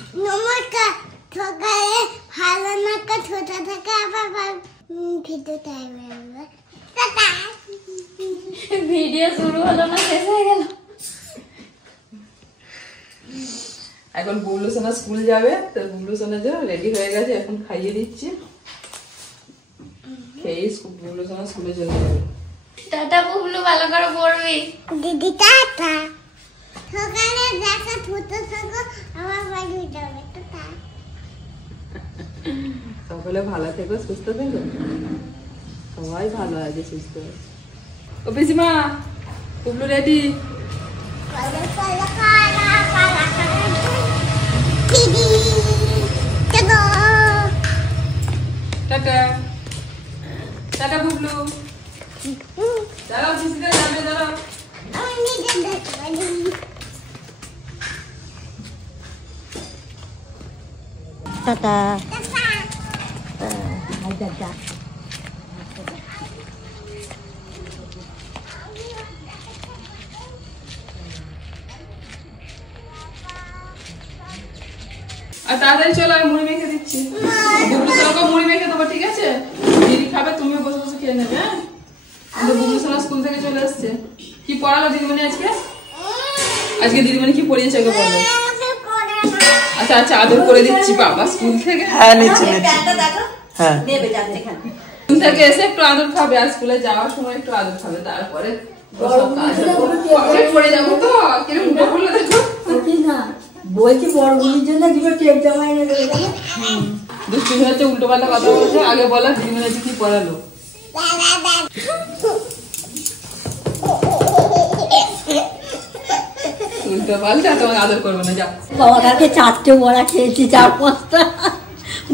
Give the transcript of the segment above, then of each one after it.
নমস্কার। সকালে ভালো নাকা ছোট থেকে আবার ভিডিও টাইমে টাটা। ভিডিও শুরু হলো না, শেষ হয়ে গেল। এখন বুবলু সোনা স্কুল যাবে, তো বুবলু সোনা যা রেডি হয়ে গেছে, এখন খাইয়ে দিচ্ছি। খেয়ে বুবলু সোনা স্কুলে চলে যাবে। টাটা বুবলু, ভালো করে পড়বি। দিদি টাটা। সকালে দেখা ছোট থাকো আবার বাড়ি যাবে টাটা। সকলে ভালো থেকো, সুস্থ থেকো। সবাই ভালো আছে, সুস্থ আছে। ও পিসিমা, বুবলু রেডি? কালা কালা কালা কালা কালা দিদি টাটা। Tata tata Bublu. দাঁড়াও পিসিটা যাবে, দাঁড়াও। আমি নিজে দেখবো। টাটা। টাটা। টাটা। আর তাড়াতাড়ি চলো, আমি মুড়ি মেখে দিচ্ছি। বুবলু সোনাকে মুড়ি মেখে দেবো, ঠিক আছে? দিদি খাবে, তুমিও বসে বসে খেয়ে নেবে। হ্যাঁ, আমাদের বুবলু সোনা স্কুল থেকে চলে এসছে। কি পড়ালো দিদিমণি আজকে? আজকে দিদিমণি কি পড়িয়েছে আগে বলো। আচ্ছা আচ্ছা, আদর করে দিচ্ছি বাবা স্কুল থেকে। হ্যাঁ, নিচ্ছি। হ্যাঁ, স্কুল থেকে এসে একটু আদর খাবে, আর স্কুলে যাওয়ার সময় একটু আদর খাবে, তারপরে পড়ে যাবো। তো কিরকম উঠে পড়লো দেখো। বলছি বড়গুলির জন্য দুটো টেপ জামা এনে দেবে। দুষ্টুমি হচ্ছে, উল্টো পাল্টা কথা বলছে। আগে বলো দিদিমণি আজকে কি পড়ালো। উল্টো পাল্টা তোমাকে আদর করবো না, যাও। বাবা কালকে 4টে বড়া খেয়েছি, 4-5টা।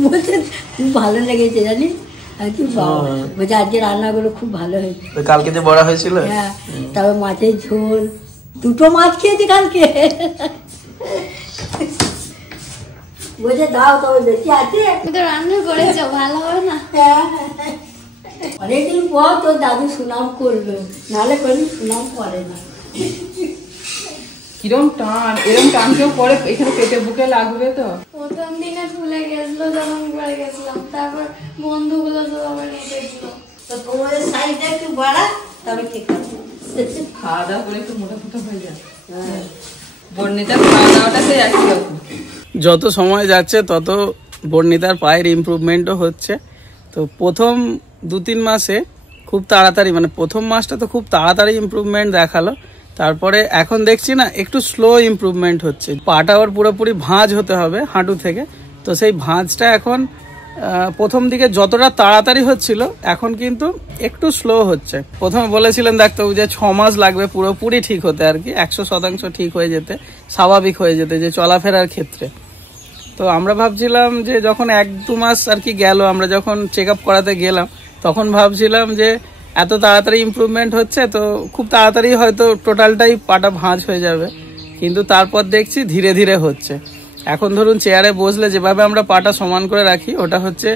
বলছে খুব ভালো লেগেছে জানিস। আর কি বাবা বলছে আজকে রান্নাগুলো খুব ভালো হয়েছে। কালকে যে বড়া হয়েছিল, হ্যাঁ, তারপর মাছের ঝোল, 2টো মাছ খেয়েছি কালকে। বলছে দাও, তবে বেশি আছে। তুমি তো রান্না করেছো, ভালো হবে না? অনেকদিন পর তোর দাদু সুনাম করলো, নাহলে কোনো সুনাম করে না। কিরম টান, এরম টান কেউ করে এখানে পেটে বুকে লাগবে তো। প্রথম দিনে ভুলে গেছিল, তখন পড়ে গেছিলাম। তারপর বন্ধুগুলো তো আবার এসেছিল। তো তোমাদের সাইজটা একটু বাড়া, তবে ঠিক আছে। খাওয়া দাওয়া করে একটু মোটা ফোটা হয়ে যায়। বর্ণিতার খাওয়া দাওয়াটা সেই একই রকম। যত সময় যাচ্ছে তত বর্ণিতার পায়ের ইমপ্রুভমেন্টও হচ্ছে। তো প্রথম 2-3 মাসে খুব তাড়াতাড়ি, মানে প্রথম মাসটা তো খুব তাড়াতাড়ি ইমপ্রুভমেন্ট দেখালো। তারপরে এখন দেখছি না একটু স্লো ইমপ্রুভমেন্ট হচ্ছে। পাটা ওর পুরোপুরি ভাঁজ হতে হবে হাঁটু থেকে। তো সেই ভাঁজটা এখন প্রথম দিকে যতটা তাড়াতাড়ি হচ্ছিল, এখন কিন্তু একটু স্লো হচ্ছে। প্রথমে বলেছিলেন ডাক্তারবাবু যে 6 মাস লাগবে পুরোপুরি ঠিক হতে, আর কি 100% ঠিক হয়ে যেতে, স্বাভাবিক হয়ে যেতে, যে চলাফেরার ক্ষেত্রে। তো আমরা ভাবছিলাম যে যখন 1-2 মাস আর কি গেল, আমরা যখন চেক আপ করাতে গেলাম, তখন ভাবছিলাম যে এত তাড়াতাড়ি ইমপ্রুভমেন্ট হচ্ছে, তো খুব তাড়াতাড়ি হয়তো টোটালটাই পাটা ভাঁজ হয়ে যাবে। কিন্তু তারপর দেখছি ধীরে ধীরে হচ্ছে। এখন ধরুন চেয়ারে বসলে যেভাবে আমরা পাটা সমান করে রাখি, ওটা হচ্ছে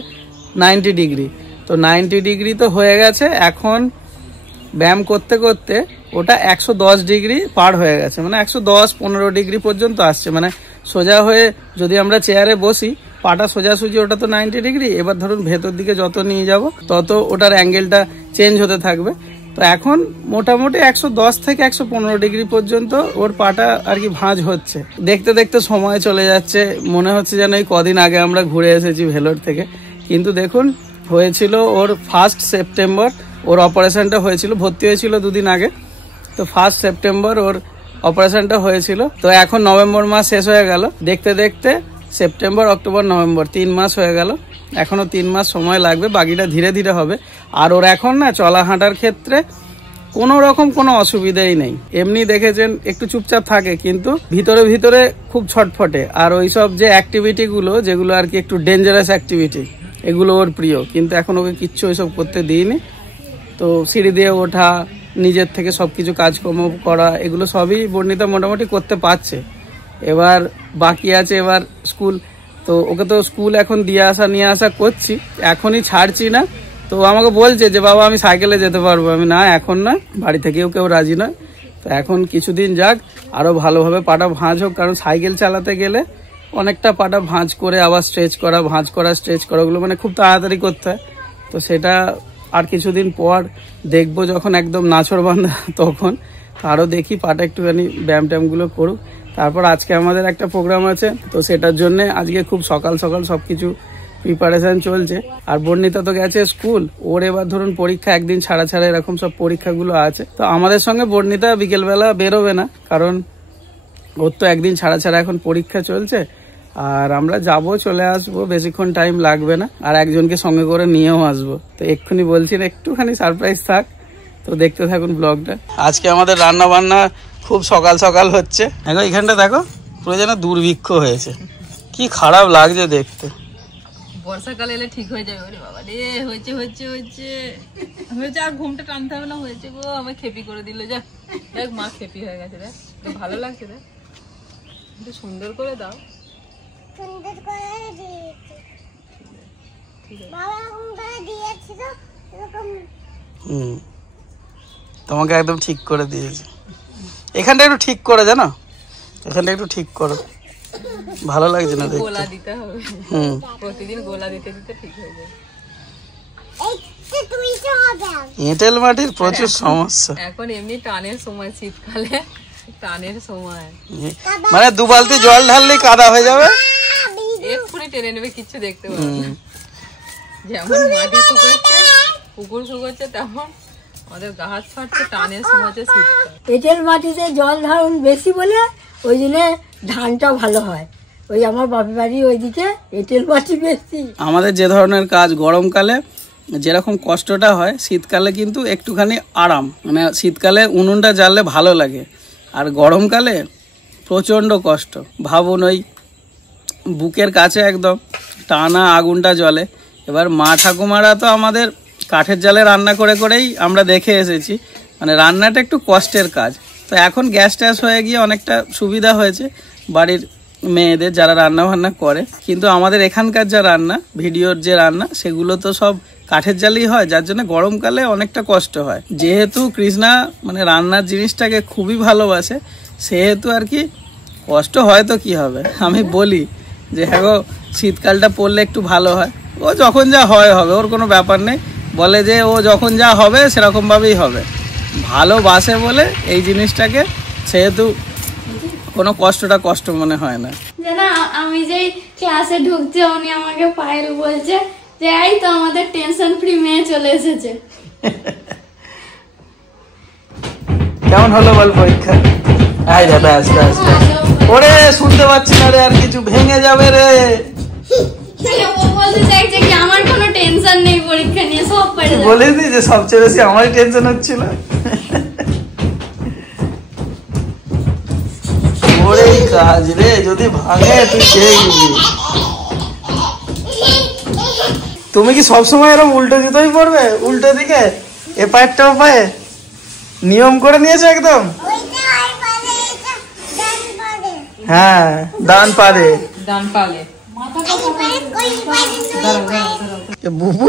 90 ডিগ্রি। তো 90 ডিগ্রি তো হয়ে গেছে, এখন ব্যায়াম করতে করতে ওটা 110 ডিগ্রি পার হয়ে গেছে, মানে 110-15 ডিগ্রি পর্যন্ত আসছে। মানে সোজা হয়ে যদি আমরা চেয়ারে বসি, পাটা সোজাসুজি, ওটা তো 90 ডিগ্রি। এবার ধরুন ভেতর দিকে যত নিয়ে যাব, তত ওটার অ্যাঙ্গেলটা চেঞ্জ হতে থাকবে। তো এখন মোটামুটি 110 থেকে 115 ডিগ্রি পর্যন্ত ওর পাটা আর কি ভাঁজ হচ্ছে। দেখতে দেখতে সময় চলে যাচ্ছে, মনে হচ্ছে যেন এই কদিন আগে আমরা ঘুরে এসেছি ভেলোর থেকে। কিন্তু দেখুন, হয়েছিল ওর 1 সেপ্টেম্বর, ওর অপারেশনটা হয়েছিল, ভর্তি হয়েছিল 2 দিন আগে। তো 1 সেপ্টেম্বর ওর অপারেশনটা হয়েছিল। তো এখন নভেম্বর মাস শেষ হয়ে গেল, দেখতে দেখতে সেপ্টেম্বর, অক্টোবর, নভেম্বর 3 মাস হয়ে গেল। এখনো 3 মাস সময় লাগবে, বাকিটা ধীরে ধীরে হবে। আর ওর এখন না চলা হাঁটার ক্ষেত্রে কোনো রকম কোনো অসুবিধাই নেই। এমনি দেখেছেন একটু চুপচাপ থাকে, কিন্তু ভিতরে ভিতরে খুব ছটফটে। আর ওইসব যে অ্যাক্টিভিটিগুলো, যেগুলো আর কি একটু ডেঞ্জারাস অ্যাক্টিভিটি, এগুলো ওর প্রিয়, কিন্তু এখন ওকে কিচ্ছু ওইসব করতে দিইনি। তো সিঁড়ি দিয়ে ওঠা, নিজের থেকে সব কিছু কাজকর্ম করা, এগুলো সবই বর্ণিতা মোটামুটি করতে পারছে। এবার বাকি আছে এবার স্কুল। তো ওকে তো স্কুল এখন দিয়ে আসা নিয়ে আসা করছি, এখনই ছাড়ছি না। তো আমাকে বলছে যে বাবা আমি সাইকেলে যেতে পারবো। আমি না, এখন না, বাড়ি থেকেও কেউ রাজি নয়। তো এখন কিছুদিন যাক, আরো ভালোভাবে পাটা ভাঁজ হোক, কারণ সাইকেল চালাতে গেলে অনেকটা পাটা ভাঁজ করে আবার স্ট্রেচ করা, ভাঁজ করা, স্ট্রেচ করা, ওগুলো মানে খুব তাড়াতাড়ি করতে হয়। তো সেটা আর কিছুদিন পর দেখবো যখন একদম নাছোড় বান্ধা, তখন আরও দেখি পাটা একটুখানি ব্যায়াম ট্যামগুলো করুক। তারপর আজকে আমাদের একটা প্রোগ্রাম আছে, তো সেটার জন্য আজকে খুব সকাল সকাল সবকিছু প্রিপারেশন চলছে। আর বর্ণিতা তো গেছে স্কুল, ওর এবার ধরুন পরীক্ষা একদিন ছাড়া ছাড়া এরকম সব পরীক্ষাগুলো আছে। তো আমাদের সঙ্গে বর্ণিতা বিকেলবেলা বেরোবে না, কারণ ওর তো একদিন ছাড়া ছাড়া এখন পরীক্ষা চলছে। আর আমরা যাব, চলে আসবো, বেশিক্ষণ টাইম লাগবে না। আর একজনকে সঙ্গে করে নিয়েও আসবো। তো এক্ষুনি বলছি না, একটুখানি সারপ্রাইজ থাক, তো দেখতে থাকুন ব্লগটা। আজকে আমাদের রান্না বান্না খুব সকাল সকাল হচ্ছে। দেখো এখানটা দেখো, পুরো যেন দুর্ভিক্ষ হয়েছে, কি খারাপ লাগছে দেখতে। বর্ষাকালে এলে ঠিক হয়ে যাবে। বাবা রে, হয়েছে হয়েছে হয়েছে হয়েছে, আর ঘুমটা টানতে হবে না, হয়েছে গো। আমার খেপি করে দিল, যা দেখ মা খেপি হয়ে গেছে। দেখ ভালো লাগছে, দেখ একটু সুন্দর করে দাও। সুন্দর করে দিয়েছি বাবা, এরকম করে দিয়েছি তো এরকম। তোমাকে একদম ঠিক করে দিয়েছে। এখানটা একটু ঠিক করে, জানো, এখানটা একটু ঠিক করো, ভালো লাগছে না দেখতে। গোলা দিতে হবে, প্রতিদিন গোলা দিতে দিতে ঠিক হয়ে যাবে। এঁটেল মাটির প্রচুর সমস্যা এখন এমনি টানের সময়, শীতকালে টানের সময়, মানে 2 বালতি জল ঢাললেই কাদা হয়ে যাবে, এক্ষুনি টেনে নেবে, কিচ্ছু দেখতে পাবে না। যেমন মাটি শুকোচ্ছে, পুকুর শুকোচ্ছে, তেমন আমাদের গাছ ফাটছে, টানের সময় হচ্ছে শীতকাল। এঁটেল মাটিতে জল ধারণ বেশি বলে ওই জন্য ধানটা ভালো হয়। ওই আমার বাপের বাড়ি ওইদিকে এঁটেল মাটি বেশি। আমাদের যে ধরনের কাজ গরমকালে যেরকম কষ্টটা হয়, শীতকালে কিন্তু একটুখানি আরাম। মানে শীতকালে উনুনটা জ্বাললে ভালো লাগে, আর গরমকালে প্রচণ্ড কষ্ট। ভাবুন, ওই বুকের কাছে একদম টানা আগুনটা জ্বলে। এবার মা ঠাকুমারা তো আমাদের কাঠের জালে রান্না করে করেই আমরা দেখে এসেছি, মানে রান্নাটা একটু কষ্টের কাজ। তো এখন গ্যাস ট্যাস হয়ে গিয়ে অনেকটা সুবিধা হয়েছে বাড়ির মেয়েদের যারা রান্না বান্না করে। কিন্তু আমাদের এখানকার যা রান্না, ভিডিওর যে রান্না, সেগুলো তো সব কাঠের জালেই হয়, যার জন্য গরমকালে অনেকটা কষ্ট হয়। যেহেতু কৃষ্ণা মানে রান্নার জিনিসটাকে খুবই ভালোবাসে, সেহেতু আর কি কষ্ট হয় তো কি হবে। আমি বলি যে হ্যাঁ গো, শীতকালটা পড়লে একটু ভালো হয়। ও যখন যা হয় হবে, ওর কোনো ব্যাপার নেই। বলে যে ও যখন যা হবে সেরকমভাবেই হবে, ভালোবাসে বলে এই জিনিসটাকে, সেহেতু কোনো কষ্টটা কষ্ট মনে হয় না। জানা, আমি যেই ক্লাসে ঢুকছি উনি আমাকে পায়েল বলছে যে এই তো আমাদের টেনশন ফ্রি মেয়ে চলে এসেছে। কেমন হলো বল পরীক্ষা? আই রে, ব্যাস ব্যাস ব্যাস। ওরে শুনতে পাচ্ছি না রে, আর কিছু ভেঙে যাবে রে। ও বলতে চাইছে কি আমার কোনো টেনশন নেই পরীক্ষা নিয়ে, সব পেরে যাবে। বলেই দি যে সবচেয়ে বেশি আমারই টেনশন হচ্ছিল। ওরে কাজ রে, যদি ভাঙে তুই খেয়ে গেলি। তুমি কি সবসময় এরকম উল্টো জুতোই পড়বে, উল্টো দিকে, এ পায়েরটা ও পায়ে নিয়ম করে নিয়েছে একদম? হ্যাঁ, ডান পারে, ডান পালে। বুবু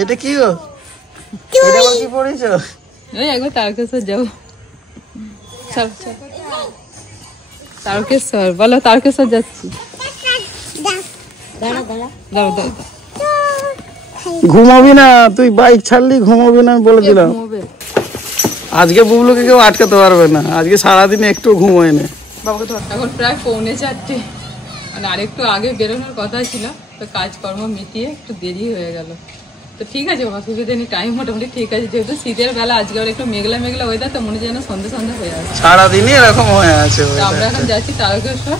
এটা কি গো, এটা আবার কি পড়েছ? ওই একবার তারকেশ্বর যাবো, চল চল। তারকেশ্বর বলো, তারকেশ্বর যাচ্ছি। দাঁড়া দাঁড়া দাঁড়া দাঁড়া। ঘুমাবি না তুই, বাইক ছাড়লি ঘুমাবি না বলে দিলাম। আজকে বুবলুকে কেউ আটকাতে পারবে না, আজকে সারাদিন একটু ঘুমোয় না। এখন প্রায় 3:45, মানে আরেকটু আগে বেরোনোর কথা ছিল, তো কাজকর্ম মিটিয়ে একটু দেরি হয়ে গেল। তো ঠিক আছে, অসুবিধা নেই, টাইম মোটামুটি ঠিক আছে। যেহেতু শীতের বেলা, আজকে আবার একটু মেঘলা মেঘলা ওয়েদার, তো মনে হয় যেন সন্ধ্যে সন্ধ্যা হয়ে আছে, সারাদিনই এরকম হয়ে আছে। আমরা এখন যাচ্ছি তারকেশ্বর।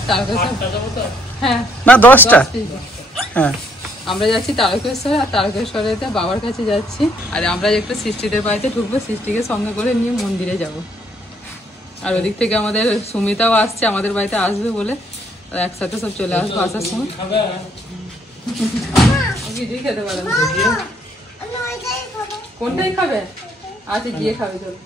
হ্যাঁ না 10টা, হ্যাঁ আমরা যাচ্ছি তারকেশ্বর। আর তারকেশ্বরেতে বাবার কাছে যাচ্ছি, আর আমরা একটু সৃষ্টিদের বাড়িতে ঢুকবো, সৃষ্টিকে সঙ্গে করে নিয়ে মন্দিরে যাব। আর ওদিক থেকে আমাদের সুমিতাও আসছে, আমাদের বাড়িতে আসবে বলে, একসাথে সব চলে আসবো আসার সময়। কিছুই খেতে পারে না। কোনটাই খাবে? আচ্ছা গিয়ে খাবে, চলো।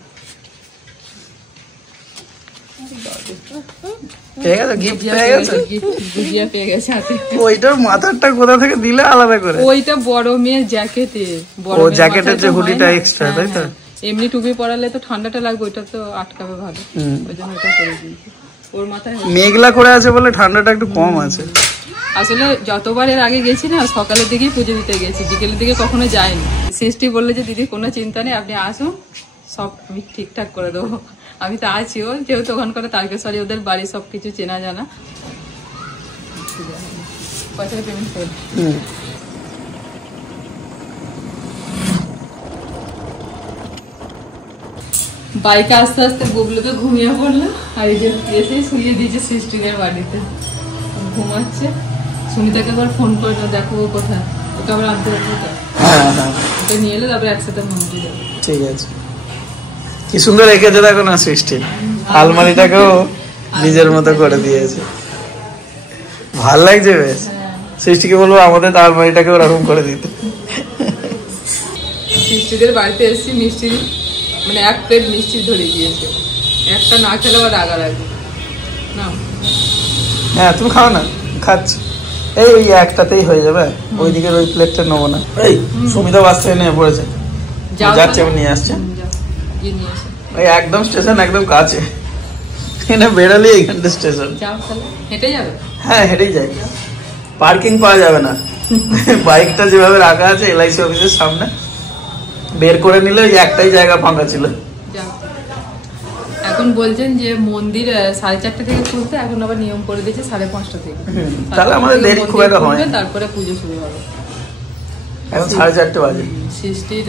পেয়ে গেছে হাতে। ওইটার মাথাটা কোথা থেকে দিলে আলাদা করে? ওইটা বড় মেয়ের জ্যাকেটে, ও জ্যাকেটের যে হুডিটা এক্সট্রা, তাই তো? এমনি টুপি পরালে তো ঠান্ডাটা লাগবে, ওইটা তো আটকাবে ভালো, ওই জন্য ওটা করে দিয়েছি ওর মাথায়। মেঘলা করে আছে বলে ঠান্ডাটা একটু কম আছে। আসলে যতবার এর আগে গেছি না সকালের দিকেই পুজো দিতে গেছি, বিকেলের দিকে কখনো যাইনি। সৃষ্টি বললে যে দিদি কোনো চিন্তা নেই, আপনি আসুন, সব আমি ঠিকঠাক করে দেবো। আমি তো আছিও, যেহেতু ওখানকার তারকেশ্বরী ওদের বাড়ি সবকিছু চেনা জানা। পয়সা পেমেন্ট করে বাইকে আস্তে আস্তে বুবলু তো ঘুমিয়ে পড়লো, আর এই যে এসে শুয়ে দিয়েছে সৃষ্টিদের বাড়িতে, ঘুমাচ্ছে। সুমিতাকে আবার ফোন করে না, দেখো ও কোথায়, ওকে আবার আনতে যাবো, ওকে নিয়ে এলে তারপরে একসাথে মন্দির যাবো। ঠিক আছে। কি সুন্দর রেখেছে দেখো না সৃষ্টি, আলমারিটাকেও নিজের মতো করে দিয়েছে, ভাল লাগছে বেশ। সৃষ্টিকে বলবো আমাদের আলমারিটাকে ওরকম করে দিতে। সৃষ্টিদের বাড়িতে এসেছি, মিষ্টি মানে 1 প্লেট মিষ্টি ধরে দিয়েছে, একটা না খেলে আবার রাগা লাগে না। হ্যাঁ তুমি খাও না, খাচ্ছি এই ওই একটাতেই হয়ে যাবে, ওই দিকের ওই প্লেটটা নেবো না। এই সুমিতা বাস থেকে নিয়ে পড়েছে, যাচ্ছে নিয়ে আসছে, ওই একদম স্টেশন একদম কাছে, এখানে বেরোলে এইখানটা স্টেশন। হেঁটে যাবে? হ্যাঁ হেঁটেই যাই, পার্কিং পাওয়া যাবে না। বাইকটা যেভাবে রাখা আছে LIC অফিসের সামনে, বের করে নিলে ওই একটাই জায়গা ফাঁকা ছিল। এখন বলছেন যে মন্দির 4:30 থেকে খুলতে, এখন আবার নিয়ম করে দিয়েছে 5:30 থেকে। তাহলে আমাদের দেরি খুব একটা হয় না, তারপরে পুজো শুরু হবে। এখন 4:30 বাজে। সৃষ্টির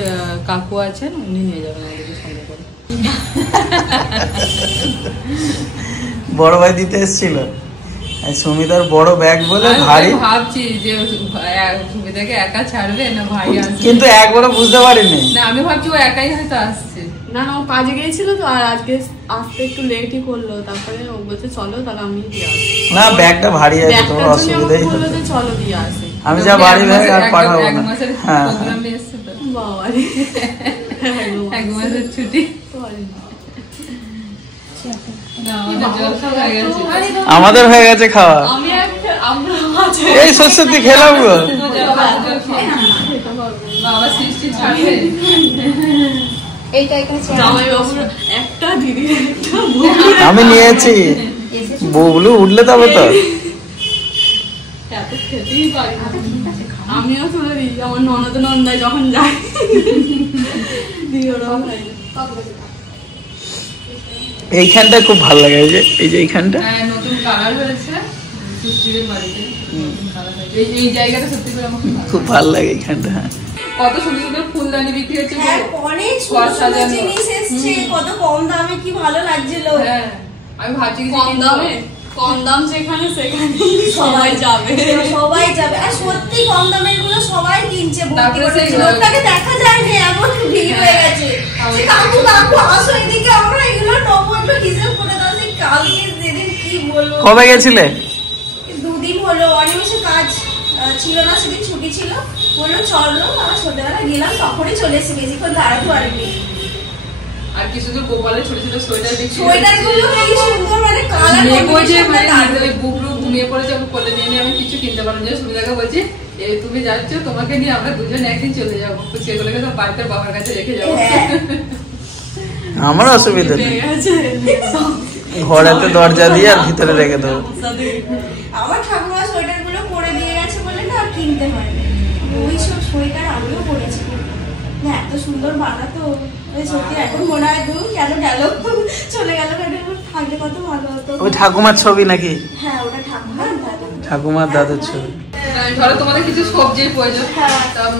কাকু আছেন, উনি নিয়ে যাবেন আমাদেরকে সঙ্গে করে। বড় ভাই দিতে এসেছিল, সুমিতার বড় ব্যাগ বলে ভারী, ভাবছি যে সুমিতাকে একা ছাড়বে না ভাই আসবে, কিন্তু একবারও বুঝতে পারিনি। না আমি ভাবছি ও একাই হয়তো আসছে। না ও কাজে গিয়েছিল তো, আর আজকে আসতে একটু লেটই করলো, তারপরে ও বলছে চলো তাহলে আমি দিয়ে আসি। না ব্যাগটা ভারী আছে, তোমার অসুবিধাই হবে। চলো দিয়ে আসি, আমি যা বাড়ি ব্যাগ আর পাঠাবো না। হ্যাঁ বাবারে 1 মাসের ছুটি। আমাদের হয়ে গেছে খাওয়া, এই সত্যি খেলাম গো। আমি নিয়েছি, বুবলু উঠলে তবে তো। আমিও তুলে দিই, আমার ননদ নন্দায় যখন যায় এইখানটা খুব ভালো লাগে, এই যে এইখানটা নতুন কালার হয়েছে সৃষ্টিদের বাড়িতে, এই জায়গাটা সত্যি করে আমার খুব ভালো লাগে এইখানটা। হ্যাঁ কত সুন্দর সুন্দর ফুলদানি বিক্রি হচ্ছে, অনেক সুন্দর জিনিস এসছে, কত কম দামে, কি ভালো লাগছিল। হ্যাঁ আমি ভাবছি কম দাম যেখানে সেখানে সবাই যাবে, আর সত্যি কম দামের গুলো সবাই কিনছে, লোকটাকে দেখা যায় না, এমন ভিড় হয়ে গেছে। কাকু আসো এদিকে, আমরা এগুলো নেবো, একটু হিসেব করে দাও। কালকে যেদিন কি বলবো, কবে গেছিলে? 2 দিন হলো, অনিমেষে কাজ ছিল না, সেদিন ছুটি ছিল, বললো চলো, আমরা সন্ধ্যাবেলা গেলাম, তখনই চলে এসে বেশিক্ষণ দাঁড়াতে পারিনি। আর কি শুধু গোপালের ছোট ছোট সোয়েটার দেখছি, সোয়েটার গুলো কি সুন্দর, মানে কালার বুবলু ঘুমিয়ে পড়েছে, ওকে কোলে নিয়ে আমি কিছু কিনতে পারলাম না। সুবিধাকে বলছি তুমি যাচ্ছ, তোমাকে নিয়ে আমরা দুজন একদিন চলে যাবো, সেগুলোকে তো বাড়িতে বাবার কাছে রেখে যাবো। আমার অসুবিধা নেই, ঘরেতে দরজা দিয়ে আর ভিতরে রেখে দেবো। আমার ঠাকুমা সোয়েটার গুলো পরে দিয়ে গেছে বলে না আর কিনতে হয় না, ওই সব সোয়েটার আমিও পরেছি, এত সুন্দর বানাতো। সত্যি এখন মনে হয় কেন গেল, চলে গেল, থাকলে কত ভালো হতো। ওই ঠাকুমার ছবি নাকি? হ্যাঁ ওটা ঠাকুমার দাদুর ছবি। ধরো তোমাদের কিছু সবজির প্রয়োজন,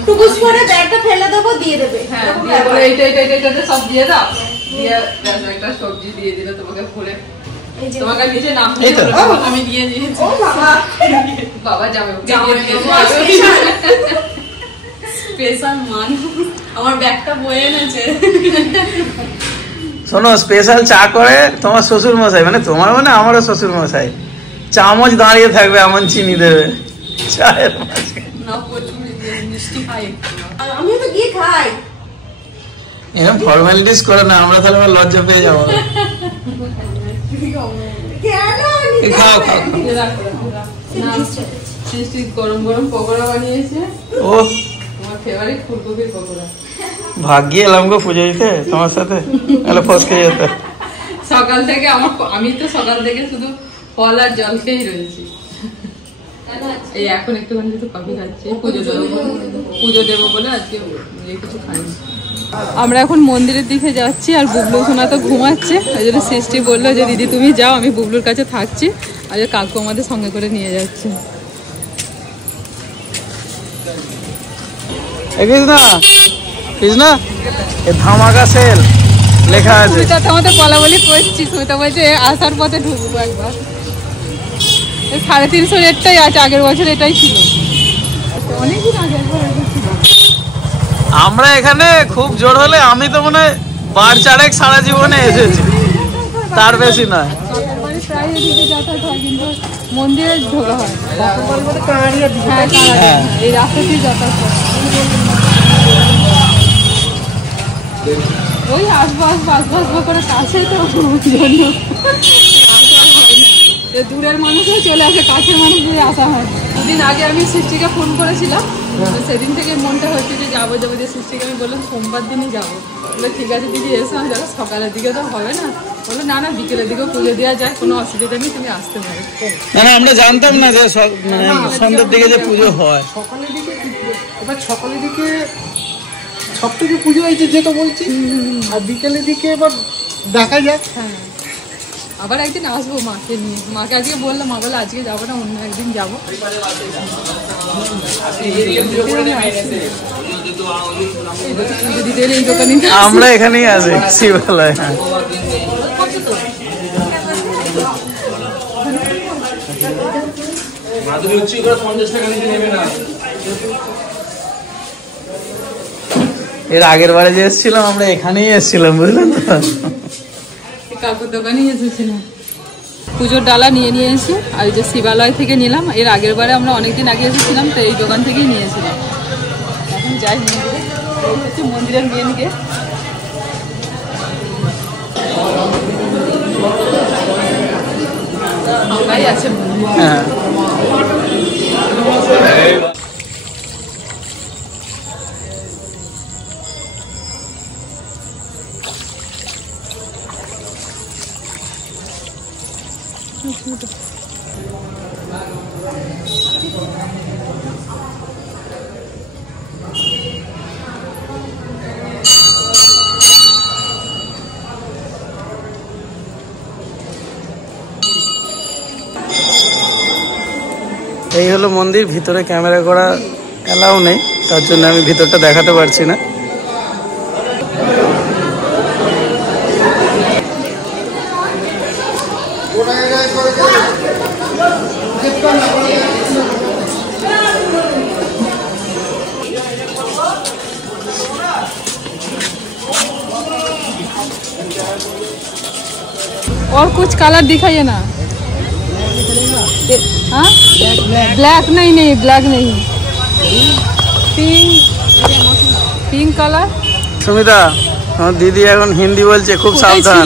টুকুস করে ব্যাগটা ফেলে দেবো, দিয়ে দেবে। হ্যাঁ দিয়ে বলে এইটা সব দিয়ে দাও, দিয়ে একটা সবজি দিয়ে দিলে তোমাকে ফুলে, তোমাকে নিচে নাম আমি দিয়ে দিয়েছি। ও বাবা, বাবা যাবে স্পেশাল মান, আমার ব্যাগটা বয়ে এনেছে। শোনো, স্পেশাল চা করে তোমার শ্বশুর মশাই, মানে তোমার মানে আমারও শ্বশুর মশাই, চামচ দাঁড়িয়ে থাকবে, এমন চিনি দেবে চায়ের মাঝে। মিষ্টি খাই, আমিও তো গিয়ে খাই। এরকম ফর্মালিটিস করে না, আমরা তাহলে লজ্জা পেয়ে যাবো। খাও খাও, গরম গরম পকোড়া বানিয়েছে, ও তোমার ফেভারিট ফুলকপির পকোড়া। ভাগ্যে এলাম গো পুজো দিতে তোমার সাথে, তাহলে ফসকে যেত। সকাল থেকে আমি তো সকাল থেকে শুধু ফল আর জল খেয়েই রয়েছি। এই এখন একটুখানি কিছু কফি খাচ্ছি, পুজো দেবো বলে আজকে কিছু খাইনি। আমরা এখন মন্দিরের দিকে যাচ্ছি, আর বুবলু সোনা তো ঘুমাচ্ছে, ওই জন্য সৃষ্টি বললো যে দিদি তুমি যাও, আমি বুবলুর কাছে থাকছি, আর কাকু আমাদের সঙ্গে করে নিয়ে যাচ্ছে। ধামাকা সেল লেখা আছে। সুমিতা তো আমাদের বলা বলি করছি, সুমিতা বলছে আসার পথে ঢুকবো একবার। 350 রেটটাই আছে, আগের বছর এটাই ছিল, অনেকদিন আগে ছিল। আমরা এখানে খুব জোর হলে আমি তো মনে হয় 12-4 সারা জীবনে এসেছি, তার বেশি নয়। প্রায় এদিকে যাতায়াত হয়, কিন্তু মন্দিরে ঢোকা হয়, এই রাস্তাতেই যাতায়াত হয়। ওই আসবো করে কাছে তো জন্য দূরের মানুষও চলে আসে, কাছের মানুষ দূরে আসা হয়। দুদিন আগে আমি সৃষ্টিকে ফোন করেছিলাম, সেদিন থেকে মনটা হচ্ছে যে যাবো, যে সৃষ্টিকে আমি বললাম সোমবার দিনই যাবো। বলে ঠিক আছে দিদি এসো। আমি দেখো সকালের দিকে তো হবে না, বলো না না বিকেলের দিকেও পুজো দেওয়া যায়, কোনো অসুবিধা নেই, তুমি আসতে পারো। না আমরা জানতাম না যে সন্ধ্যের দিকে যে পুজো হয়। সকালের দিকে এবার সকালের দিকে সব থেকে পুজো হয়েছে যেটা বলছি, আর বিকেলের দিকে এবার দেখা যাক। হ্যাঁ আবার একদিন আসবো মাকে নিয়ে, মাকে আজকে বললাম, মা বলে আজকে যাবো না, অন্য একদিন যাবো। আমরা এখানেই আছি শিবালয়। এর আগের বারে যে এসেছিলাম আমরা এখানেই এসেছিলাম, বুঝলেন তো, কাকুর দোকানেই এসেছিলাম। পুজোর ডালা নিয়ে এসে, আর যে শিবালয় থেকে নিলাম, এর আগের বারে আমরা অনেকদিন আগে এসেছিলাম, তো এই দোকান থেকেই নিয়েছিলাম। এখন যাই মন্দিরে, হচ্ছে মন্দিরের মেন গেট। আমরাই আছে হ্যাঁ। এই হলো মন্দির, ভিতরে ক্যামেরা করা এলাও নেই, তার জন্য আমি ভিতরটা দেখাতে পারছি না। और कुछ कलर दिखाइए ना। हाँ ब्लैक नहीं ब्लैक नहीं, पिंक कलर। সুমিতা আমার দিদি এখন হিন্দি বলছে, খুব সাবধান,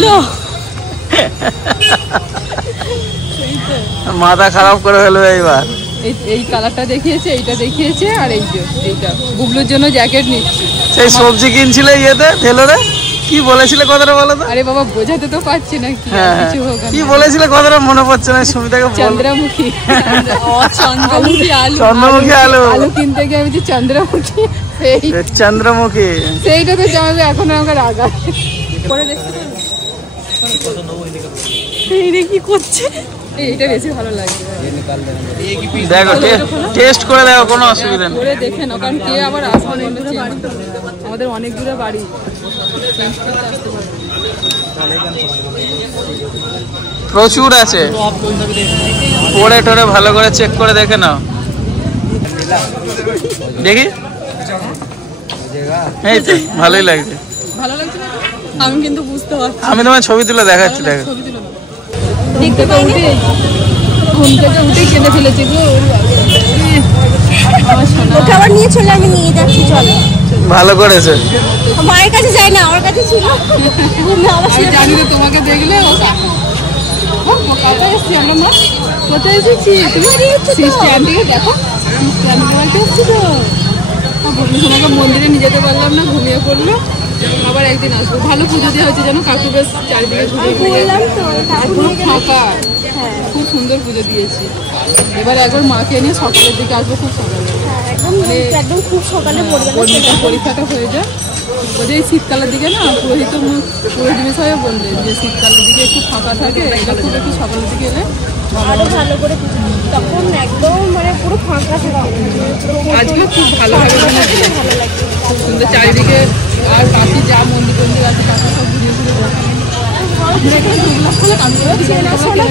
মাথা খারাপ করে ফেলবে এইবার। এই কালারটা দেখিয়েছে, এইটা দেখিয়েছে, আর এইটা বুবলুর জন্য জ্যাকেট নিচ্ছি। সেই সবজি কিনছিলে ইয়েতে ভেলোরে, কি বলেছিলে কথাটা বলো তো? আরে বাবা বোঝাতে তো পারছি না, কি কিছু হোক। কি বলেছিলে কথাটা মনে পড়ছে না, সুমিতাকে চন্দ্রমুখী। চন্দ্রমুখী আলু কিনতে গিয়ে আমি চন্দ্রমুখী, চন্দ্রমুখী সেইটা তো জামাবে এখন আমার রাগা পরে দেখতে পারবো। এইটা কি করছে, এইটা বেশি ভালো লাগছে। দেখো টেস্ট করে দেখো, কোনো অসুবিধা নেই, করে দেখে নাও, কারণ কে আবার আসবে, আমাদের অনেক দূরে বাড়ি, প্রচুর আছে, পরে টোরে ভালো করে চেক করে দেখে নাও। দেখি এই তো ভালোই লাগছে, ভালো লাগছে না? আমি কিন্তু বুঝতে পারছি, আমি তোমার ছবি তুলে দেখাচ্ছি। দেখো ঘুম থেকে উঠেই কেঁদে ফেলেছি গো। ওকে আবার নিয়ে চলে, আমি নিয়ে যাচ্ছি, চলো। ভালো করেছে, মায়ের কাছে যাই না, আমার কাছে ছিল। আমি জানি না তোমাকে দেখলে কোথায় এসছি আমরা, মা কোথায় এসেছি, সৃষ্টি আন্টিকে দেখো, সৃষ্টি আন্টিকে বাড়িতে এসছি তো। তোমাকে মন্দিরে নিয়ে যেতে পারলাম না, ঘুমিয়ে পড়লো, আবার একদিন আসবো। ভালো পুজো দেওয়া হচ্ছে জানো, কাকু বেশ চারিদিকে ঘুরে ঘুরে বললাম তো আর পুরো ফাঁকা, খুব সুন্দর পুজো দিয়েছি। এবার একবার মাকে নিয়ে সকালের দিকে আসবো, খুব সকালে, একদম খুব সকালে পড়বে। বর্ণিতার পরীক্ষাটা হয়ে যায়। বলছে এই শীতকালের দিকে না, পুরোহিত বিষয়ে বললেন যে শীতকালের দিকে একটু ফাঁকা থাকে, এটা খুব একটু সকালের দিকে এলে আরো ভালো করে তখন একদম মানে পুরো ফাঁকা থাকে। আজকে খুব ভালোভাবে ভালো লাগছে, খুব সুন্দর চারিদিকে। আর পাশে যা মন্দির টন্দির আছে কাছে সব ঘুরিয়ে ঘুরে চেনাশোনা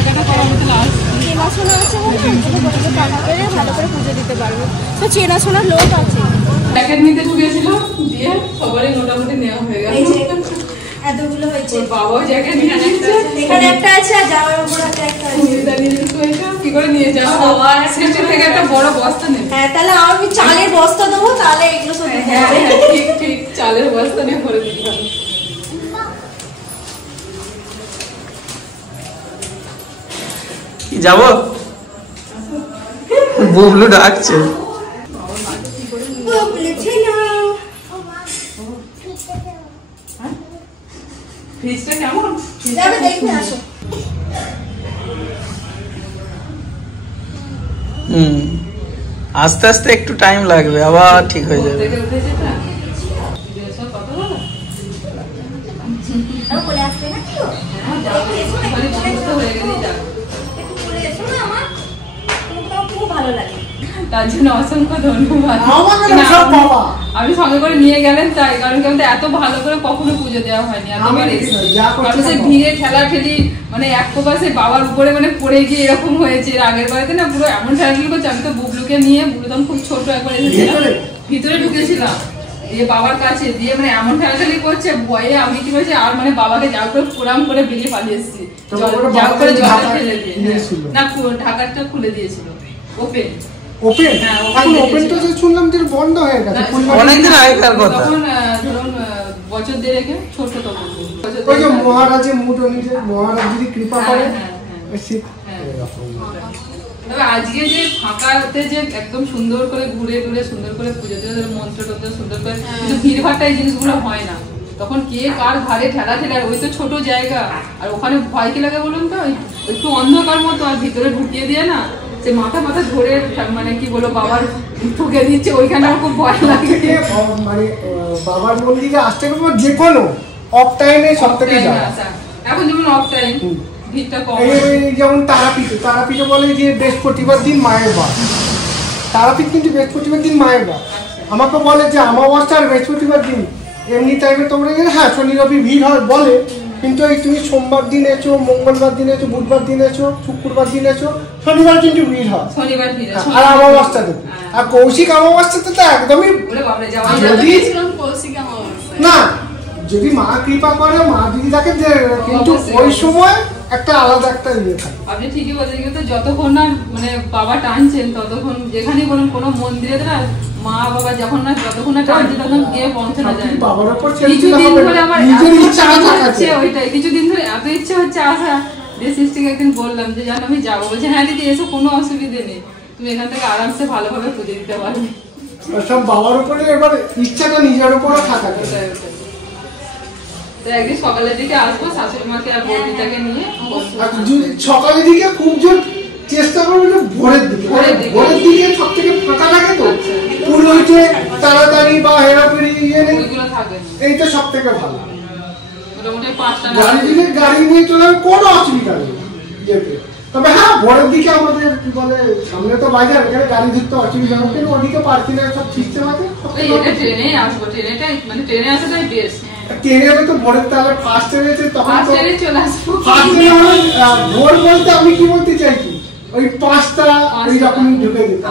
আছে টাকা পেলে ভালো করে পুজো দিতে পারবে। তো চেনাশোনার লোক আছে। প্যাকেট নিতে ঢুকেছিল, দিয়ে সবারই মোটামুটি নেওয়া হয়ে গেল। এতগুলো হয়েছে। বাবাও জ্যাকেট নিয়ে নিচ্ছে, এখানে একটা আছে আর জামার উপর একটা আছে। কি করে নিয়ে যাবো, সৃষ্টির থেকে একটা বড় বস্তা নেবে। হ্যাঁ তাহলে আমি চালের বস্তা দেবো, তাহলে এগুলো সব ঠিক ঠিক চালের বস্তা নিয়ে ভরে দিতে হবে। যাবো, বুবলু ডাকছে। ফ্রিজটা কেমন? যাবে দেখে আসো। আস্তে আস্তে একটু টাইম লাগবে, আবার ঠিক হয়ে যাবে। বলে আসবে না কি খুব ভালো লাগে। তার জন্য অসংখ্য ধন্যবাদ। আমি সঙ্গে করে নিয়ে গেলেন তাই, কারণ কি এত ভালো করে কখনো পুজো দেওয়া হয়নি। ভিড়ে ঠেলা ঠেলি মানে এক প্রকার সেই বাবার উপরে মানে পড়ে গিয়ে এরকম হয়েছে। আগের বাড়িতে না পুরো এমন ঠেলাঠেলি করছে, আমি তো বুবলুকে নিয়ে, বুবলু তখন খুব ছোট একবার এসেছিলাম, ভিতরে ঢুকেছিলাম দিয়ে বাবার কাছে, দিয়ে মানে এমন ঠেলাঠেলি করছে, ভয়ে আমি কি বলছি আর মানে বাবাকে যা করে প্রণাম করে বেরিয়ে পালিয়ে এসেছি, যা করে জলটা ফেলে দিয়ে। না ঢাকাটা খুলে দিয়েছিল, ওপেন। ওপেন এখন ওপেন তো শুনলাম যে বন্ধ হয়ে গেছে অনেকদিন আগেকার কথা। তখন ধরুন বছর দেড়েকে ছোট তখন ওই যে মহারাজের মুড অনুযায়ী মহারাজ যদি কৃপা করে তবে আজকে যে ফাঁকাতে যে একদম সুন্দর করে ঘুরে ঘুরে সুন্দর করে পুজো দিয়ে মন্ত্র টন্ত্র সুন্দর করে, কিন্তু ভিড়ভাড়টা এই জিনিসগুলো হয় না। তখন কে কার ঘাড়ে ঠেলা ঠেলা, ওই তো ছোট জায়গা, আর ওখানে ভয় কি লাগে বলুন তো, একটু অন্ধকার মতো, আর ভিতরে ঢুকিয়ে দিয়ে না সে মাথা মাথা ধরে মানে কি বলো বাবার ঠুকে দিচ্ছে, ওইখানে আমার খুব ভয় লাগে। মানে বাবার মন্দিরে আসতে গেলে যে কোনো অফ টাইমে সব থেকে যায়। এখন যেমন অফ টাইম ভিড়টা কম, যেমন তারাপীঠে বলে যে বৃহস্পতিবার দিন মায়ের বার, তারাপীঠ কিন্তু বৃহস্পতিবার দিন মায়ের বার। আমাকে বলে যে অমাবস্যা আর বৃহস্পতিবার দিন এমনি টাইমে তোমরা হ্যাঁ শনি রবি ভিড় হয় বলে, কিন্তু এই তুমি সোমবার দিন এসো, মঙ্গলবার দিন এসো, বুধবার দিন এসো, শুক্রবার দিন এসো, শনিবার কিন্তু ভিড় হয়, শনিবার ভিড় হয়, আর অমাবস্যা দেবে। আর কৌশিক অমাবস্যাতে তো একদমই না, যদি মা কৃপা করে মা যদি থাকে যে, কিন্তু ওই সময় একটা আলাদা একটা ইয়ে থাকে। আপনি ঠিকই বলছেন, কিন্তু যতক্ষণ না মানে বাবা টানছেন ততক্ষণ যেখানেই বলুন কোনো মন্দিরে না মা বাবা যখন না যতক্ষণ না টানছে তখন গিয়ে পৌঁছানো যায়। বাবার উপর কিছুদিন ধরে আমার হচ্ছে ওইটাই, কিছুদিন ধরে এত ইচ্ছে হচ্ছে আসা, যে সৃষ্টিকে একদিন বললাম যে জানো আমি যাবো, বলছে হ্যাঁ দিদি এসো, কোনো অসুবিধে নেই, তুমি এখান থেকে আরামসে ভালোভাবে পুজো দিতে পারবে। সব বাবার উপরে এবার ইচ্ছাটা নিজের উপরও থাকা। একদিন সকালের দিকে আসবো শাশুড়ি মাকে আর বৌদিটাকে নিয়ে। সকালের দিকে খুব জোর চেষ্টা করবো যে ভোরের দিকে, ভোরের দিকে সব থেকে ফাঁকা লাগে তো, পুরোহিতে তাড়াতাড়ি বা হেরাফেরি ইয়ে নেই, এইটা সব থেকে ভালো। গাড়ি নিয়ে চলে যাবে, কোনো অসুবিধা নেই যেতে। তবে হ্যাঁ ভোরের দিকে আমাদের কি বলে সামনে তো বাজার, এখানে গাড়ি ধরতে অসুবিধা হবে, কিন্তু ওদিকে পার্কিংয়ের সব সিস্টেম আছে। ট্রেনে আসবো, মানে ট্রেনে আসাটাই বেস্ট। ট্রেনে তো ভোরের তাহলে ফার্স্ট ট্রেনে তখন চলে আসবো। ভোর বলতে আমি কি বলতে চাইছি, ওই 5টা ওই রকমই ঢুকে যেত।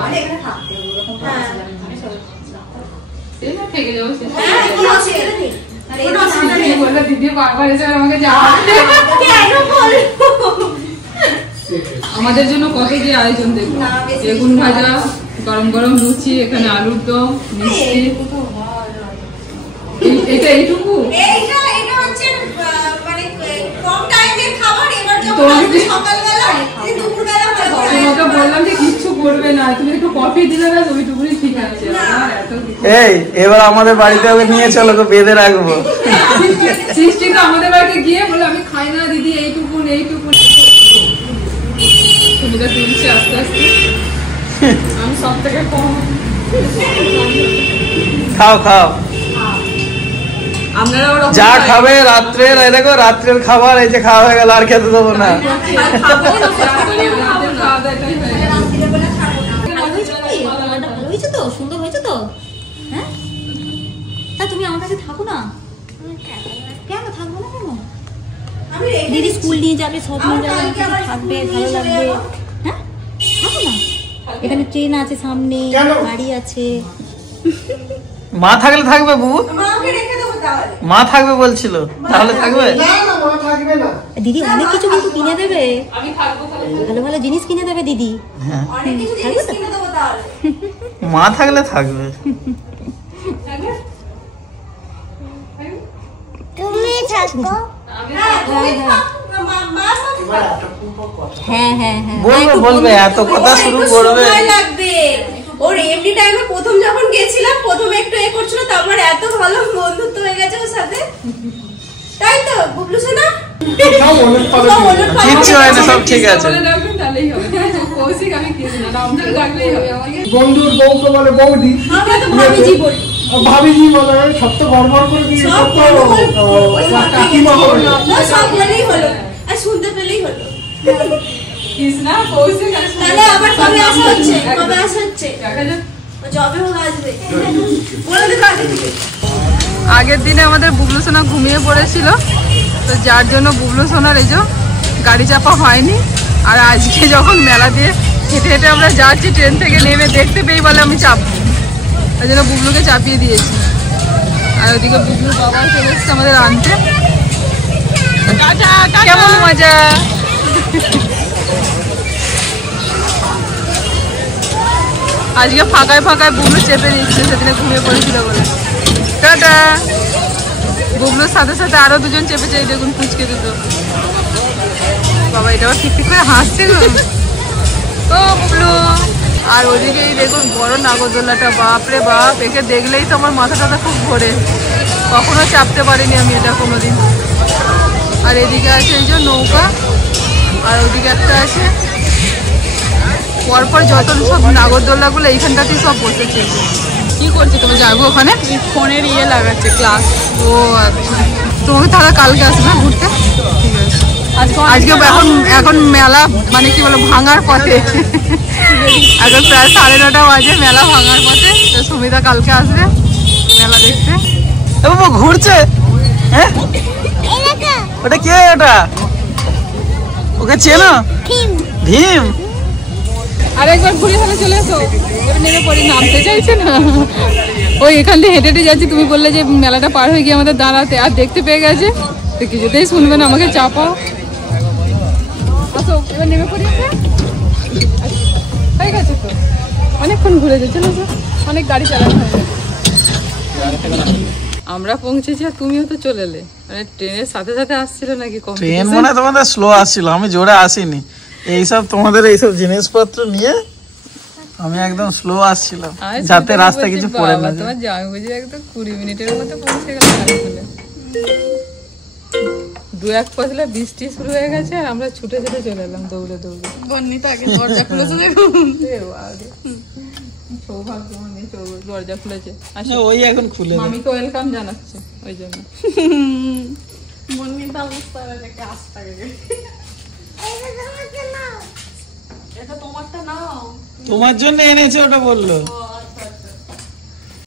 থেকে যাবো দিদি বারবার এসে আমাকে আমাদের জন্য কত যে আয়োজন দেখুন, বেগুন ভাজা, গরম গরম লুচি, এখানে আলুর দম, মিষ্টি, এটা এইটুকু তোমাকে বললাম যে কিচ্ছু করবে না, তুমি একটু কফি দিলে না, ওইটুকুনি ঠিক আছে। আর এত এই এবার আমাদের বাড়িতে ওকে নিয়ে চলো, ওকে বেঁধে রাখবো। সৃষ্টি তো আমাদের বাড়িতে গিয়ে বলে আমি খাই না দিদি, এইটুকুন সুবিধা তুলছি আস্তে আস্তে। আমি সব থেকে কম। খাও আপনারা যা খাবে রাত্রের, এই দেখো রাত্রের খাবার এই যে খাওয়া হয়ে গেল, আর খেতে দেবো না। ভালো হয়েছে তো, সুন্দর হয়েছে তো। হ্যাঁ তা তুমি আমার কাছে থাকো না কেন? থাকবো না কেন? দিদি স্কুল নিয়ে যাবে, সব নিয়ে যাবে, থাকবে, ভালো লাগবে। হ্যাঁ থাকো না, এখানে ট্রেন আছে সামনে, গাড়ি আছে। মা থাকলে থাকবে বুবু, মাকে রেখে দেবো তাহলে। মা থাকবে বলছিল, তাহলে থাকবে। না না মা থাকবে না। দিদি অনেক কিছু কিন্তু কিনে দেবে, আমি থাকবো তাহলে। ভালো ভালো জিনিস কিনে দেবে দিদি। হ্যাঁ অনেক কিছু জিনিস কিনে দেবো তাহলে। মা থাকলে থাকবে। তুমি থাকো। হ্যাঁ, তুমি থাক, মা থাক। হ্যাঁ হ্যাঁ হ্যাঁ বলবে এত কথা শুরু করবে। সময় লাগবে। ওর এমনি টাইমে প্রথম যখন গেছিলাম, প্রথমে একটু করছিল, তারপর এত ভালো বন্ধুত্ব হয়ে গেছে ওর সাথে। তাই তো বুবলু সোনা? কিচ্ছু হয় না, সব ঠিক আছে। বলে রাখবেন তাহলেই হবে। কৌশিক আমি কিছু না, নামটা রাখলেই হবে আমাকে। বন্ধুর বউকে বলে বৌদি, আমরা তো ভাবিজি বলি। ভাবিজি বলে, সব তো গড়বড় করে দিয়ে সব সব তো কাকিমা হবে। সব বলেই হলো, আর শুনতে পেলেই হলো। কৃষ্ণা, কৌশিক আর তাহলে আবার কবে আসা হচ্ছে? কবে আসা হচ্ছে? দেখা যাক। যবে হোক আসবে। বলে দেবো আগে থেকে। আগের দিনে আমাদের বুবলু সোনা ঘুমিয়ে পড়েছিল, তো যার জন্য বুবলু সোনার এই যে গাড়ি চাপা হয়নি। আর আজকে যখন মেলা দিয়ে হেঁটে হেঁটে আমরা যাচ্ছি, ট্রেন থেকে নেমে দেখতে পেয়ে বলে আমি চাপবো, ওই জন্য বুবলুকে চাপিয়ে দিয়েছি। আর ওদিকে বুবলুর বাবা চলে এসছে আমাদের আনতে। কেমন মজা! আজকে ফাঁকায় ফাঁকায় বুবলু চেপে নিচ্ছে, সেদিনে ঘুমিয়ে পড়েছিল বলে। টাটা। বুবলুর সাথে সাথে আরো দুজন চেপেছে, এই দেখুন কুচকে দুটো। বাবা এটাও ঠিক ঠিক করে হাসছে গো। ও বুবলু। আর ওদিকে এই দেখুন বড় নাগরদোলাটা, বাপরে বাপ, একে দেখলেই তো আমার মাথা টাথা খুব ঘোরে। কখনো চাপতে পারিনি আমি এটা কোনোদিন। আর এদিকে আছে এই যে নৌকা, আর ওদিকে একটা আছে। পরপর যত সব নাগরদোলাগুলো এইখানটাতেই সব বসেছে। কি করছে তুমি? যাবো ওখানে ফোনের লাগাচ্ছে ক্লাস। ও আচ্ছা, তোমাকে তাহলে কালকে আসবে ঘুরতে? ঠিক আছে। আজকে এখন মেলা মানে কি বলো ভাঙার পথে। এখন প্রায় 9:30 বাজে, মেলা ভাঙার পথে। তো সুমিতা কালকে আসবে মেলা দেখতে। ঘুরছে। হ্যাঁ ওটা কে? ওটা ওকে চেনো? ভীম। আরেকবার ঘুরে তাহলে চলে এসো। নেমে পড়ি, নামতে চাইছে না। ওই এখান থেকে হেঁটে হেঁটে যাচ্ছি, তুমি বললে যে মেলাটা পার হয়ে গিয়ে আমাদের দাঁড়াতে, আর দেখতে পেয়ে গেছে। তো কিছুতেই শুনবে না, আমাকে চাপাও। আসো এবার নেমে পড়ি। হয়ে গেছে তো, অনেকক্ষণ ঘুরে যাচ্ছে না, অনেক গাড়ি চালানো হয়ে গেছে। আমরা পৌঁছেছি আর তুমিও তো চলে এলে। মানে ট্রেনের সাথে সাথে আসছিল নাকি? ট্রেন মনে তোমাদের স্লো আসছিল, আমি জোরে আসিনি। এইসব তোমাদের এইসব জিনিসপত্র নিয়ে আমি একদম স্লো আসছিলাম, যাতে রাস্তা কিছু পড়ে না। তোমার জামাই বুঝি একদম 20 মিনিটের মতো পৌঁছে গেল। 2-1 পশলা বৃষ্টি শুরু হয়ে গেছে, আর আমরা ছুটে ছুটে চলে এলাম দৌড়ে দৌড়ে। বন্নিতা আগে দরজা খুলেছে, দেখুন সৌভাগ্য দরজা খুলেছে। ওই এখন খুলে মামিকে ওয়েলকাম জানাচ্ছে ওই জন্য। বন্নিতা অবস্থা দেখে আসতে গেছে। এটা তোমারটা নাও। তোমার জন্য এনেছে ওটা বললো।